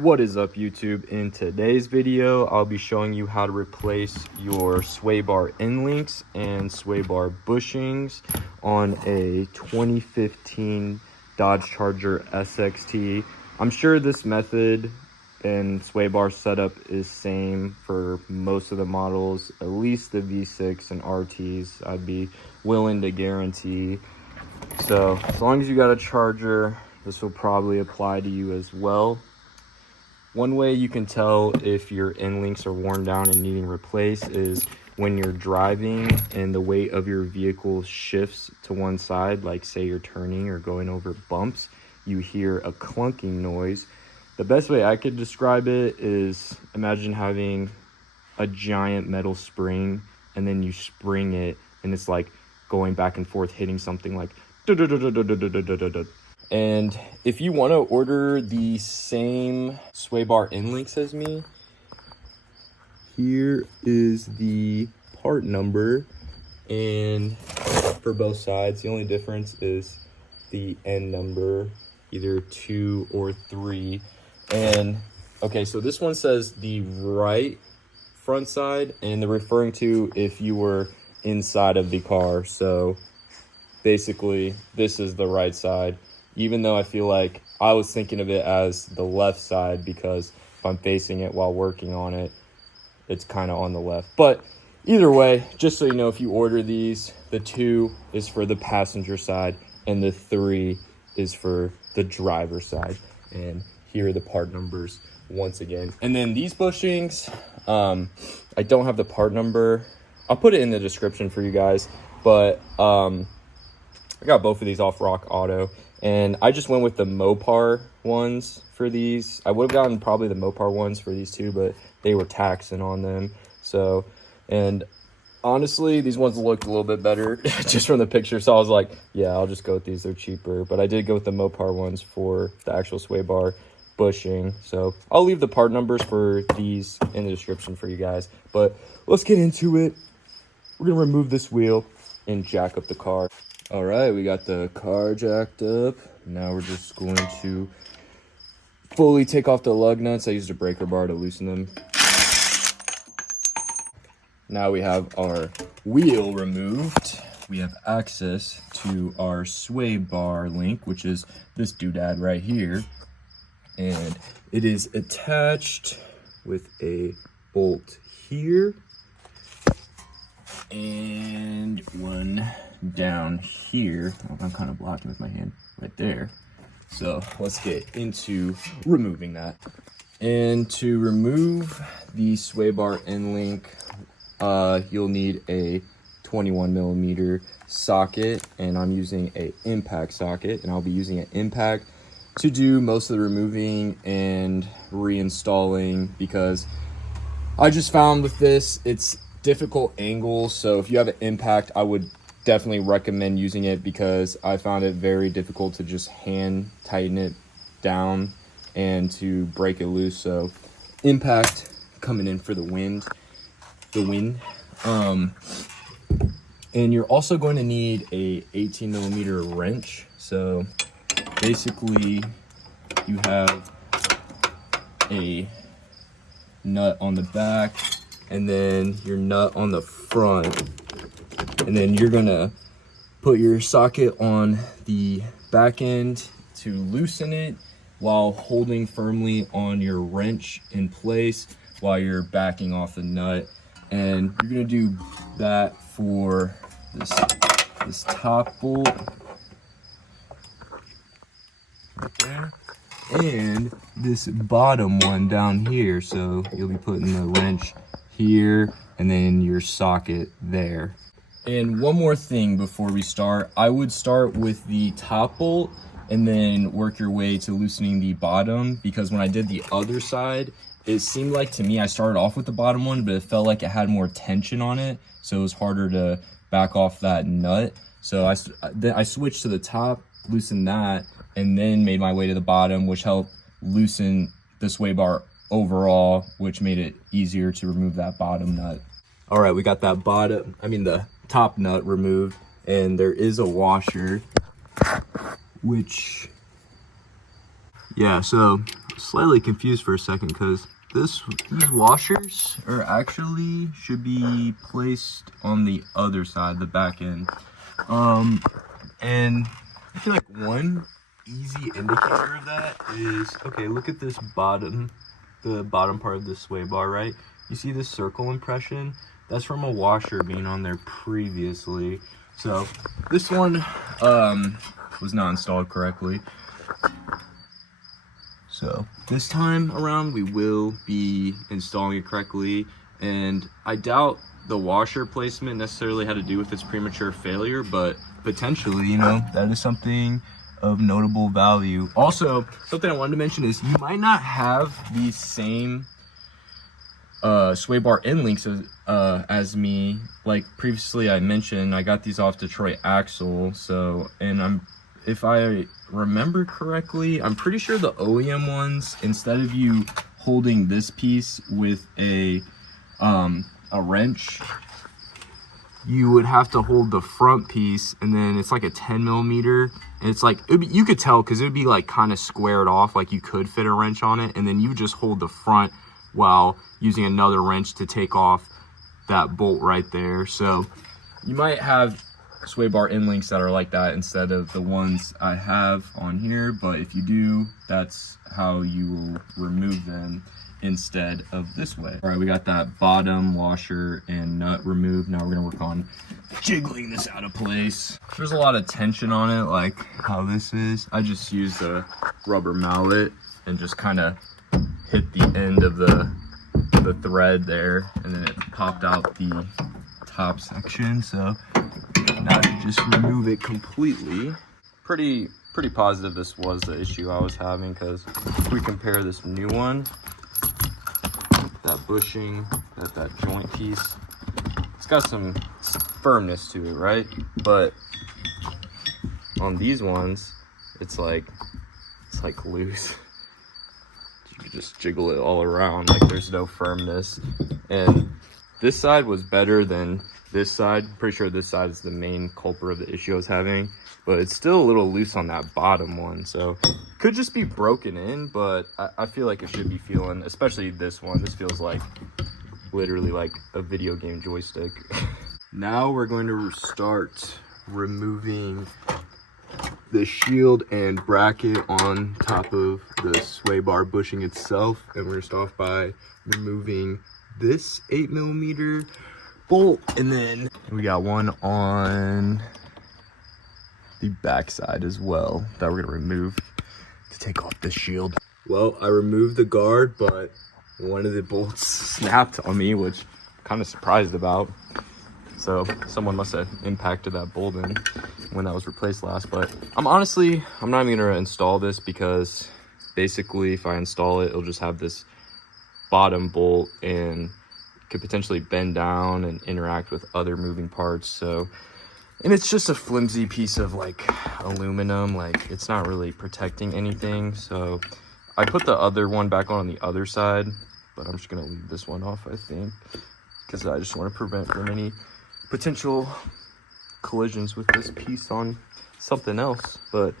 What is up, YouTube? In today's video, I'll be showing you how to replace your sway bar end links and sway bar bushings on a 2015 Dodge Charger SXT. I'm sure this method and sway bar setup is same for most of the models, at least the V6 and RTs, I'd be willing to guarantee. So as long as you got a Charger, this will probably apply to you as well. One way you can tell if your end links are worn down and needing replaced is when you're driving and the weight of your vehicle shifts to one side, like say you're turning or going over bumps, you hear a clunking noise. The best way I could describe it is imagine having a giant metal spring and then you spring it and it's like going back and forth hitting something like and if you want to order the same sway bar end links as me, here is the part number, and for both sides the only difference is the end number, either 2 or 3. And okay, so this one says the right front side, and they're referring to if you were inside of the car. So basically this is the right side, even though I feel like I was thinking of it as the left side because if I'm facing it while working on it, it's kind of on the left. But either way, just so you know, if you order these, the 2 is for the passenger side and the 3 is for the driver side. And here are the part numbers once again. And then these bushings, I don't have the part number. I'll put it in the description for you guys, but I got both of these off Rock Auto, and I just went with the MOPAR ones for these. I would have gotten probably the MOPAR ones for these too, but they were taxing on them. So, and honestly, these ones looked a little bit better just from the picture. So I was like, yeah, I'll just go with these. They're cheaper. But I did go with the MOPAR ones for the actual sway bar bushing. So I'll leave the part numbers for these in the description for you guys. But let's get into it. We're going to remove this wheel and jack up the car. All right, we got the car jacked up. Now we're just going to fully take off the lug nuts. I used a breaker bar to loosen them. Now we have our wheel removed. We have access to our sway bar link, which is this doodad right here. And it is attached with a bolt here and one down here. Oh, I'm kind of blocking with my hand right there. So let's get into removing that. And to remove the sway bar end link, you'll need a 21mm socket, and I'm using a impact socket, and I'll be using an impact to do most of the removing and reinstalling, because I just found with this it's difficult angles. So if you have an impact, I would definitely recommend using it, because I found it very difficult to just hand tighten it down and to break it loose. So impact coming in for the wind. And you're also going to need a 18mm wrench. So basically you have a nut on the back and then your nut on the front, and then you're gonna put your socket on the back end to loosen it while holding firmly on your wrench in place while you're backing off the nut. And you're gonna do that for this top bolt right there and this bottom one down here. So you'll be putting the wrench here and then your socket there. And one more thing before we start, I would start with the top bolt and then work your way to loosening the bottom, because when I did the other side, it seemed like to me I started off with the bottom one, but it felt like it had more tension on it, so it was harder to back off that nut. So I switched to the top, loosened that, and then made my way to the bottom, which helped loosen the sway bar overall, which made it easier to remove that bottom nut. All right, we got that the top nut removed, and there is a washer, which, yeah, so slightly confused for a second because these washers are actually should be placed on the other side, the back end. And I feel like one easy indicator of that is, okay, look at this bottom, the bottom part of the sway bar, right? You see this circle impression? That's from a washer being on there previously. So this one was not installed correctly. So this time around we will be installing it correctly, and I doubt the washer placement necessarily had to do with its premature failure, but potentially, you know, that is something of notable value. Also, something I wanted to mention is you might not have these same sway bar end links as me. Like previously I mentioned, I got these off Detroit Axle. So, and if I remember correctly, I'm pretty sure the OEM ones, instead of you holding this piece with a wrench, you would have to hold the front piece, and then it's like a 10 millimeter, and it's like, you could tell because it would be like kind of squared off, like you could fit a wrench on it, and then you just hold the front while using another wrench to take off that bolt right there. So you might have sway bar end links that are like that instead of the ones I have on here, but if you do, that's how you will remove them instead of this way. All right, we got that bottom washer and nut removed. Now we're gonna work on jiggling this out of place. There's a lot of tension on it, like how this is. I just used a rubber mallet and just kind of hit the end of the thread there, and then it popped out the top section. So now to just remove it completely. Pretty positive this was the issue I was having, because if we compare this new one, that bushing, that joint piece, it's got some firmness to it, right? But on these ones, it's like loose. You can just jiggle it all around, like there's no firmness. And this side was better than this side. I'm pretty sure this side is the main culprit of the issue I was having, but it's still a little loose on that bottom one. So could just be broken in, but I feel like it should be feeling, especially this one. This feels like literally like a video game joystick. Now we're going to start removing the shield and bracket on top of the sway bar bushing itself. And we're gonna start off by removing this 8 millimeter bolt, and then we got one on the back side as well that we're gonna remove to take off the shield. Well, I removed the guard, but one of the bolts snapped on me, which I'm kind of surprised about. So someone must have impacted that bolt in when that was replaced last. But I'm not even gonna install this, because basically if I install it, it'll just have this bottom bolt and could potentially bend down and interact with other moving parts. So, and it's just a flimsy piece of like aluminum, like it's not really protecting anything. So I put the other one back on the other side, but I'm just gonna leave this one off, I think, because I just want to prevent from any potential collisions with this piece on something else. But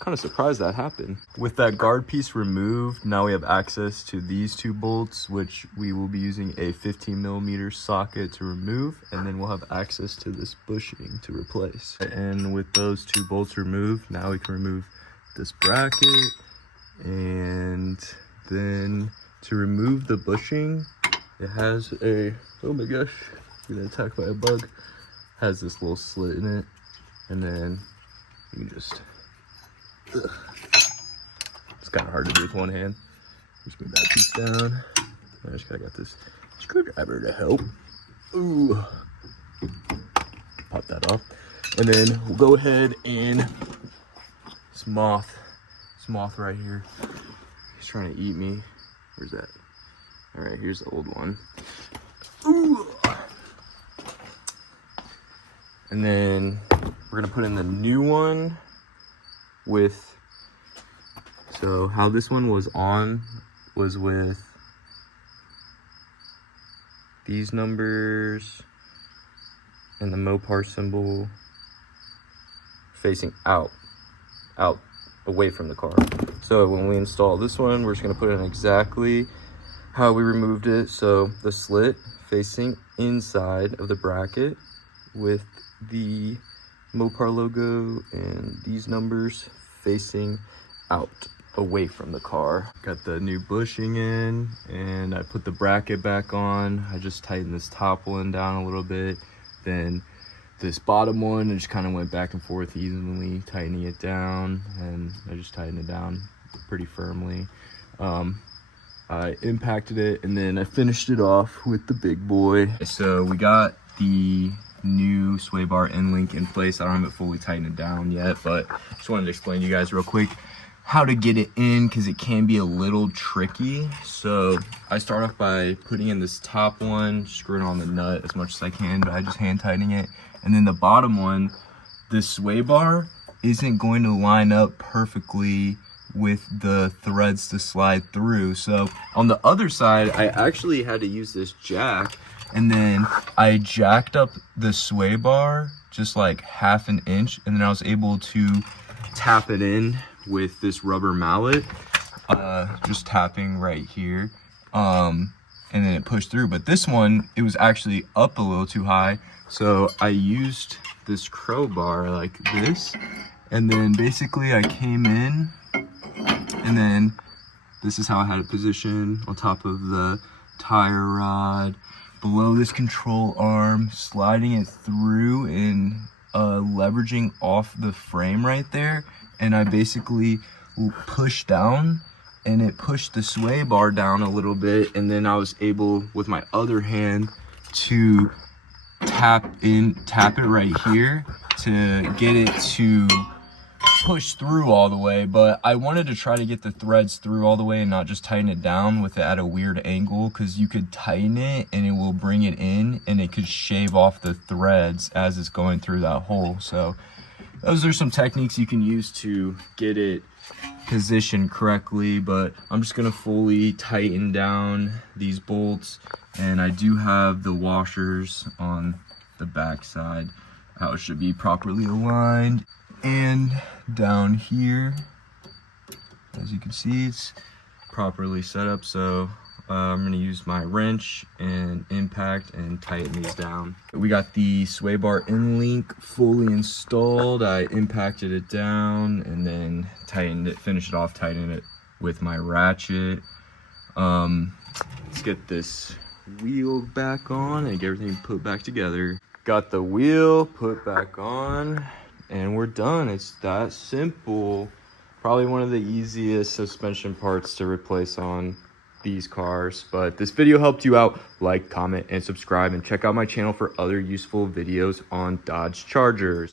kind of surprised that happened. With that guard piece removed, now we have access to these two bolts, which we will be using a 15 millimeter socket to remove, and then we'll have access to this bushing to replace. And with those two bolts removed, now we can remove this bracket. And then to remove the bushing, it has a, oh my gosh, we got attacked by a bug, has this little slit in it, and then you can just, it's kind of hard to do with one hand. Just move that piece down. I just got this screwdriver to help. Ooh, pop that off, and then we'll go ahead and this moth right here, he's trying to eat me. Where's that? All right, here's the old one. Ooh. And then we're gonna put in the new one with, so how this one was on was with these numbers and the MOPAR symbol facing out away from the car. So when we install this one, we're just gonna put it in exactly how we removed it. So the slit facing inside of the bracket with the MOPAR logo and these numbers facing out away from the car. Got the new bushing in, and I put the bracket back on. I just tightened this top one down a little bit, then this bottom one, and just kind of went back and forth evenly, tightening it down, and I just tightened it down pretty firmly. I impacted it, and then I finished it off with the big boy. So we got the new sway bar end link in place. I don't have it fully tightened down yet, but just wanted to explain to you guys real quick how to get it in, because it can be a little tricky. So I start off by putting in this top one, screwing on the nut as much as I can, but I just hand tightening it. And then the bottom one, this sway bar isn't going to line up perfectly with the threads to slide through. So on the other side, I actually had to use this jack, and then I jacked up the sway bar just like 1/2 inch, and then I was able to tap it in with this rubber mallet, just tapping right here, and then it pushed through. But this one, it was actually up a little too high, so I used this crowbar like this, and then basically I came in, and then this is how I had it positioned on top of the tire rod, below this control arm, sliding it through and leveraging off the frame right there. And I basically pushed down, and it pushed the sway bar down a little bit, and then I was able with my other hand to tap it right here to get it to push through all the way. But I wanted to try to get the threads through all the way and not just tighten it down with it at a weird angle, because you could tighten it and it will bring it in, and it could shave off the threads as it's going through that hole. So those are some techniques you can use to get it positioned correctly, but I'm just gonna fully tighten down these bolts, and I do have the washers on the back side, how it should be properly aligned. And down here, as you can see, it's properly set up. So I'm going to use my wrench and impact and tighten these down. We got the sway bar end link fully installed. I impacted it down and then tightened it, finished it off, tightened it with my ratchet. Let's get this wheel back on and get everything put back together. Got the wheel put back on, and we're done. It's that simple. Probably one of the easiest suspension parts to replace on these cars. But this video helped you out, like, comment, and subscribe, and check out my channel for other useful videos on Dodge Chargers.